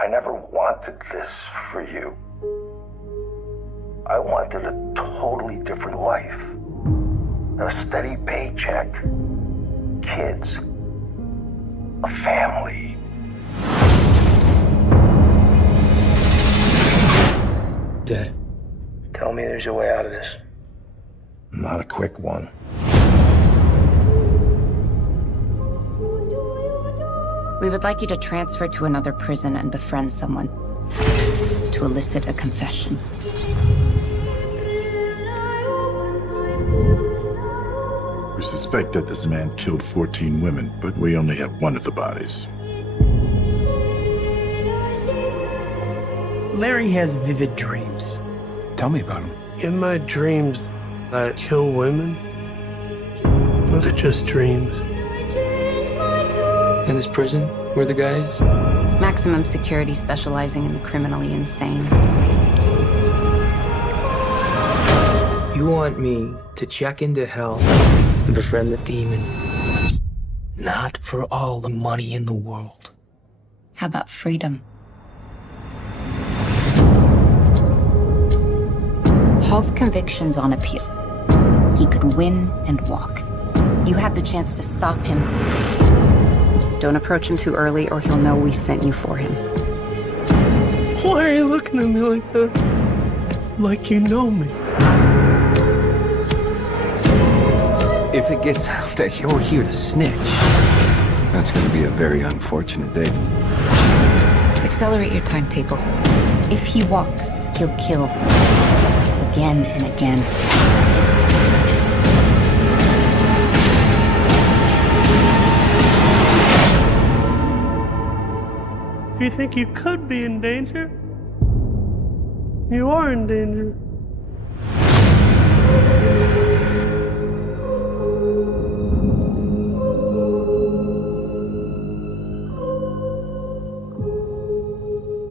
I never wanted this for you. I wanted a totally different life. A steady paycheck, kids, a family. Dad, tell me there's a way out of this. Not a quick one. We would like you to transfer to another prison and befriend someone to elicit a confession. We suspect that this man killed 14 women, but we only have one of the bodies. Larry has vivid dreams. Tell me about him. In my dreams, I kill women. Those are just dreams. In this prison, we're the guys? Maximum security specializing in the criminally insane. You want me to check into hell and befriend the demon? Not for all the money in the world. How about freedom? Paul's conviction's on appeal. He could win and walk. You had the chance to stop him. Don't approach him too early or he'll know we sent you for him. Why are you looking at me like that? Like you know me. If it gets out that you're here to snitch, that's going to be a very unfortunate day. Accelerate your timetable. If he walks, he'll kill. Again and again. If you think you could be in danger, you are in danger.